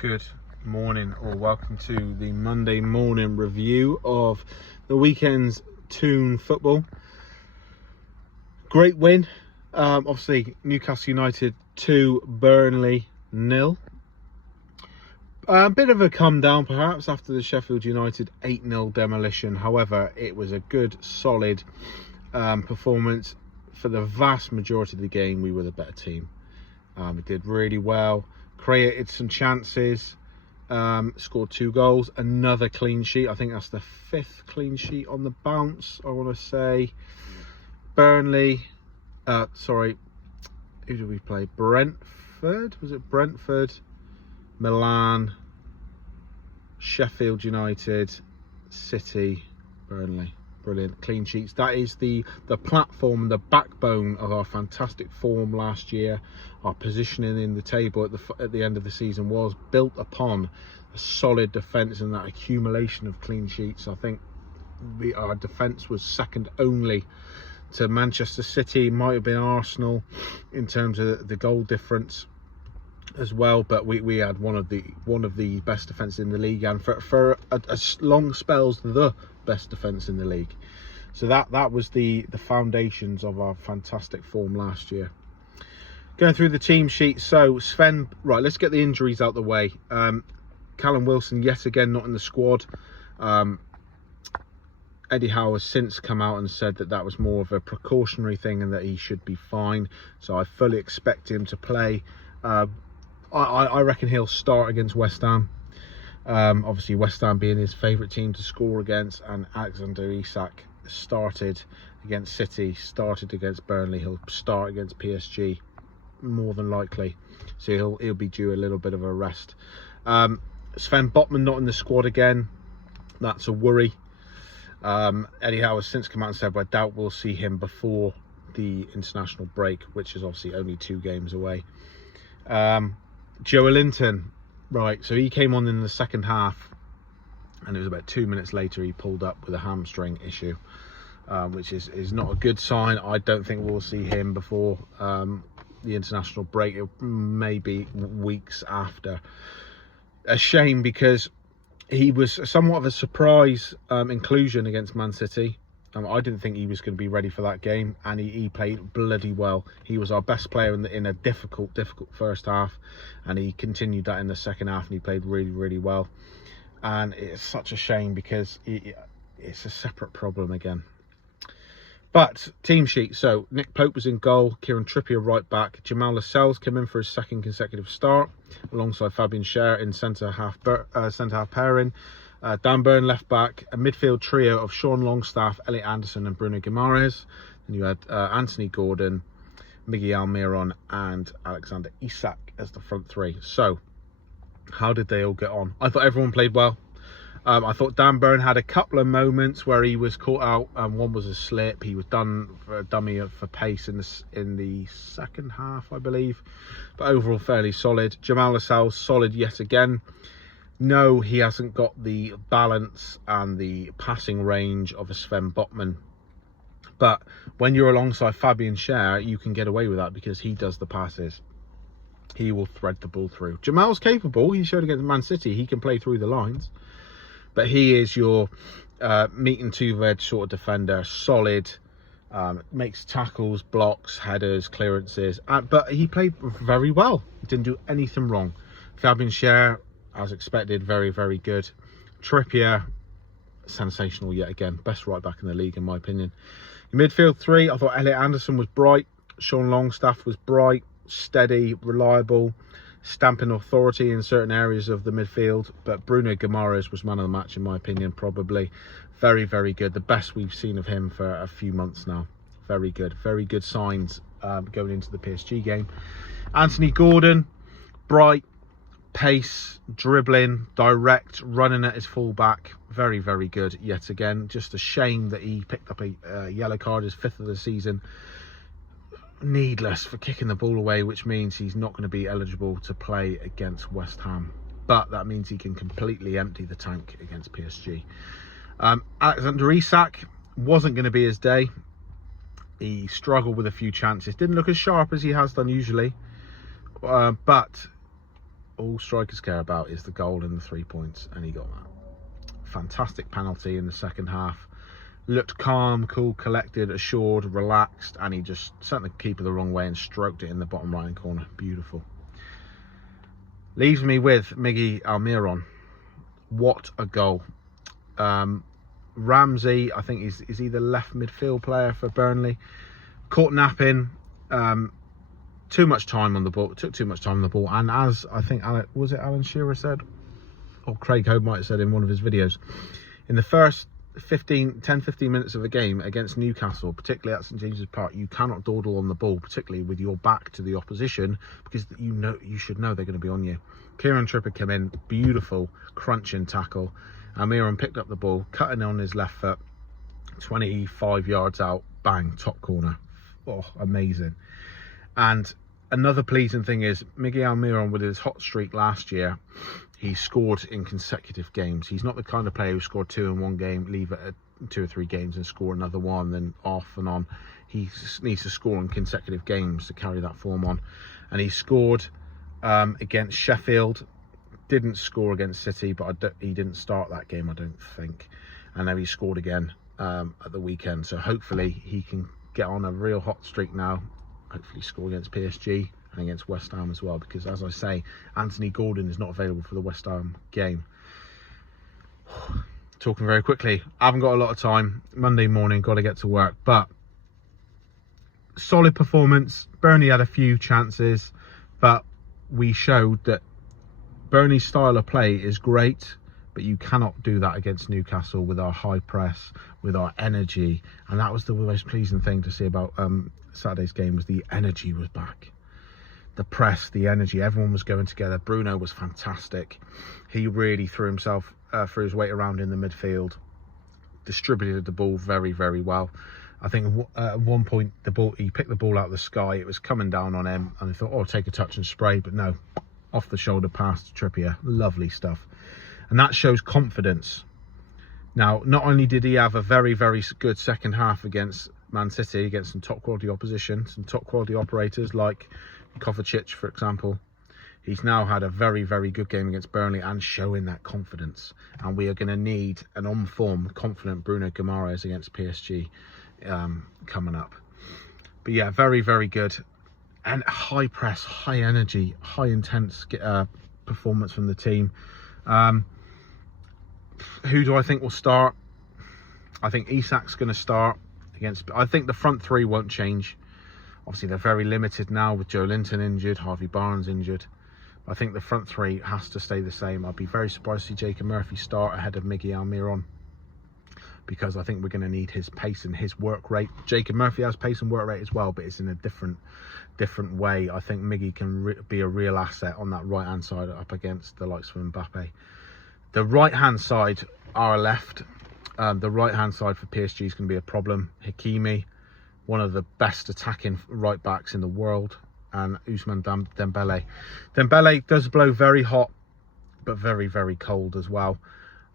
Good morning, or welcome to the Monday morning review of the weekend's Toon football. Great win. Obviously, Newcastle United 2, Burnley 0. A bit of a come down perhaps after the Sheffield United 8-0 demolition. However, it was a good, solid performance. For the vast majority of the game, we were the better team. We did really well, created some chances, scored 2 goals, another clean sheet. I think that's the 5th clean sheet on the bounce, I want to say. Burnley, who did we play? Brentford? Was it Brentford? Milan, Sheffield United, City, Burnley. Brilliant clean sheets. That is the platform, the backbone of our fantastic form last year. Our positioning in the table at the end of the season was built upon a solid defence and that accumulation of clean sheets. I think our defence was second only to Manchester City, might have been Arsenal in terms of the goal difference as well, but we had one of the best defences in the league, and for a long spells the best defence in the league. So that was the foundations of our fantastic form last year. Going through the team sheet, so Sven, right, let's get the injuries out the way. Callum Wilson yet again not in the squad. Eddie Howe has since come out and said that was more of a precautionary thing and that he should be fine, so I fully expect him to play. I reckon he'll start against West Ham. Obviously West Ham being his favourite team to score against, and Alexander Isak started against City, started against Burnley. He'll start against PSG more than likely, so he'll be due a little bit of a rest. Sven Botman not in the squad again. That's a worry. Eddie Howe has since come out and said, I doubt we'll see him before the international break, which is obviously only 2 games away. Joelinton, right, so he came on in the second half, and it was about 2 minutes later he pulled up with a hamstring issue, which is not a good sign. I don't think we'll see him before the international break. It may be weeks after. A shame, because he was somewhat of a surprise inclusion against Man City. I didn't think he was going to be ready for that game, and he played bloody well. He was our best player in a difficult first half, and he continued that in the second half, and he played really, really well. And it's such a shame, because it's a separate problem again. But team sheet, so Nick Pope was in goal, Kieran Trippier right back, Jamal Lascelles came in for his 2nd consecutive start alongside Fabian Schär in centre half pairing. Dan Burn left back, a midfield trio of Sean Longstaff, Elliot Anderson and Bruno Guimaraes. And you had Anthony Gordon, Miguel Almiron and Alexander Isak as the front 3. So how did they all get on? I thought everyone played well. I thought Dan Burn had a couple of moments where he was caught out, and one was a slip. He was done for a dummy for pace in the second half, I believe. But overall, fairly solid. Jamal Lascelles, solid yet again. No, he hasn't got the balance and the passing range of a Sven Botman. But when you're alongside Fabian Schär, you can get away with that because he does the passes. He will thread the ball through. Jamal's capable. He showed against Man City. He can play through the lines. But he is your meat and two-veg sort of defender. Solid. Makes tackles, blocks, headers, clearances. But he played very well. He didn't do anything wrong. Fabian Schär, as expected, very, very good. Trippier, sensational yet again. Best right back in the league, in my opinion. In midfield 3, I thought Elliot Anderson was bright. Sean Longstaff was bright, steady, reliable, stamping authority in certain areas of the midfield. But Bruno Guimaraes was man of the match, in my opinion, probably. Very, very good. The best we've seen of him for a few months now. Very good. Very good signs going into the PSG game. Anthony Gordon, bright, pace, dribbling, direct, running at his fullback. Very, very good yet again. Just a shame that he picked up a yellow card, his 5th of the season. Needless, for kicking the ball away, which means he's not going to be eligible to play against West Ham. But that means he can completely empty the tank against PSG. Alexander Isak wasn't going to be his day. He struggled with a few chances. Didn't look as sharp as he has done usually. But all strikers care about is the goal and the 3 points, and he got that. Fantastic penalty in the second half. Looked calm, cool, collected, assured, relaxed, and he just sent the keeper the wrong way and stroked it in the bottom right hand corner. Beautiful. Leaves me with Miggy Almiron. What a goal. Ramsey, I think is either left midfield player for Burnley. Caught napping. Too much time on the ball. Took too much time on the ball. And as I think, was it Alan Shearer said? Or Craig Hope might have said in one of his videos. In the first 10-15 minutes of a game against Newcastle, particularly at St James's Park, you cannot dawdle on the ball, particularly with your back to the opposition, because you should know they're going to be on you. Kieran Trippier came in, beautiful crunching tackle. Almiron picked up the ball, cutting on his left foot, 25 yards out, bang, top corner. Oh, amazing. And another pleasing thing is Miggy Almiron, with his hot streak last year, he scored in consecutive games. He's not the kind of player who scored 2 in one game, leave it at 2 or 3 games and score another one, then off and on. He needs to score in consecutive games to carry that form on. And he scored against Sheffield, didn't score against City, but he didn't start that game, I don't think. And then he scored again at the weekend. So hopefully he can get on a real hot streak now. Hopefully score against PSG and against West Ham as well, because as I say, Anthony Gordon is not available for the West Ham game. Talking very quickly, I haven't got a lot of time. Monday morning, got to get to work, but solid performance. Burnley had a few chances, but we showed that Burnley's style of play is great, but you cannot do that against Newcastle with our high press, with our energy. And that was the most pleasing thing to see about Saturday's game, was the energy was back. The press, the energy, everyone was going together. Bruno was fantastic. He really threw his weight around in the midfield, distributed the ball very, very well. I think at one point he picked the ball out of the sky. It was coming down on him, and I thought, oh, take a touch and spray, but no, off the shoulder pass to Trippier. Lovely stuff. And that shows confidence. Now, not only did he have a very, very good second half against Man City, against some top quality opposition, some top quality operators like Kovacic, for example, he's now had a very, very good game against Burnley and showing that confidence. And we are going to need an on-form, confident Bruno Guimaraes against PSG coming up. But yeah, very, very good. And high press, high energy, high intense performance from the team. Who do I think will start? I think Isak's going to start against. I think the front three won't change. Obviously, they're very limited now with Joe Linton injured, Harvey Barnes injured. I think the front three has to stay the same. I'd be very surprised to see Jacob Murphy start ahead of Miggy Almiron, because I think we're going to need his pace and his work rate. Jacob Murphy has pace and work rate as well, but it's in a different way. I think Miggy can be a real asset on that right hand side up against the likes of Mbappe. The right hand side, our left, the right hand side for PSG is going to be a problem. Hakimi, one of the best attacking right backs in the world, and Ousmane Dembele. Dembele does blow very hot, but very, very cold as well.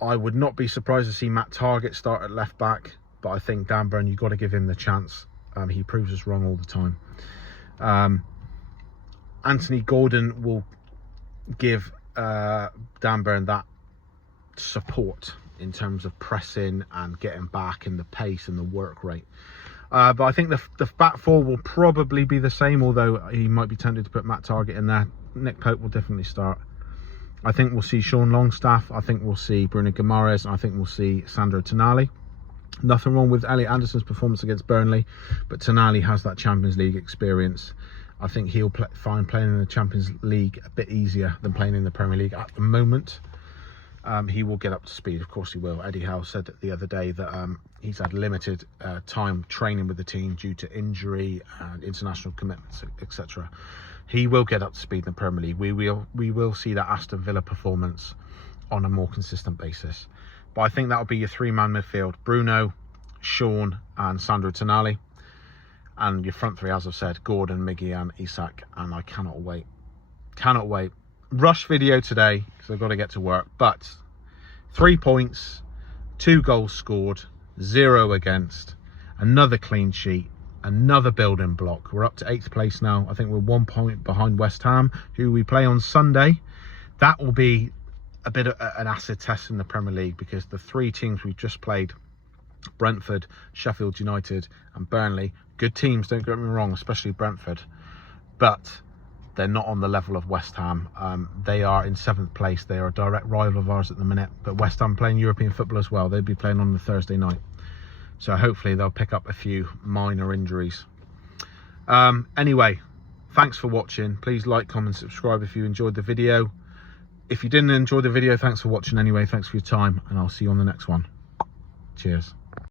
I would not be surprised to see Matt Targett start at left back, but I think Dan Burn, you've got to give him the chance. He proves us wrong all the time. Anthony Gordon will give Dan Burn that support in terms of pressing and getting back and the pace and the work rate. But I think the back four will probably be the same, although he might be tempted to put Matt Targett in there. Nick Pope will definitely start. I think we'll see Sean Longstaff. I think we'll see Bruno Guimaraes. And I think we'll see Sandro Tonali. Nothing wrong with Elliot Anderson's performance against Burnley, but Tonali has that Champions League experience. I think he'll find playing in the Champions League a bit easier than playing in the Premier League at the moment. He will get up to speed, of course he will. Eddie Howe said the other day that he's had limited time training with the team due to injury and international commitments, etc. He will get up to speed in the Premier League. We will see that Aston Villa performance on a more consistent basis. But I think that'll be your three-man midfield: Bruno, Sean, and Sandro Tonali. And your front three, as I've said, Gordon, Miggy, and Isak. And I cannot wait. Cannot wait. Rush video today because I've got to get to work. But 3 points, 2 goals scored, 0 against, another clean sheet, another building block. We're up to 8th place now. I think we're 1 point behind West Ham, who we play on Sunday. That will be a bit of an acid test in the Premier League, because the 3 teams we've just played, Brentford, Sheffield United and Burnley, good teams, don't get me wrong, especially Brentford, but they're not on the level of West Ham. They are in 7th place. They are a direct rival of ours at the minute, but West Ham playing European football as well. They'll be playing on the Thursday night, so hopefully they'll pick up a few minor injuries. Anyway, thanks for watching. Please like, comment, subscribe if you enjoyed the video. If you didn't enjoy the video, thanks for watching anyway. Thanks for your time, and I'll see you on the next one. Cheers.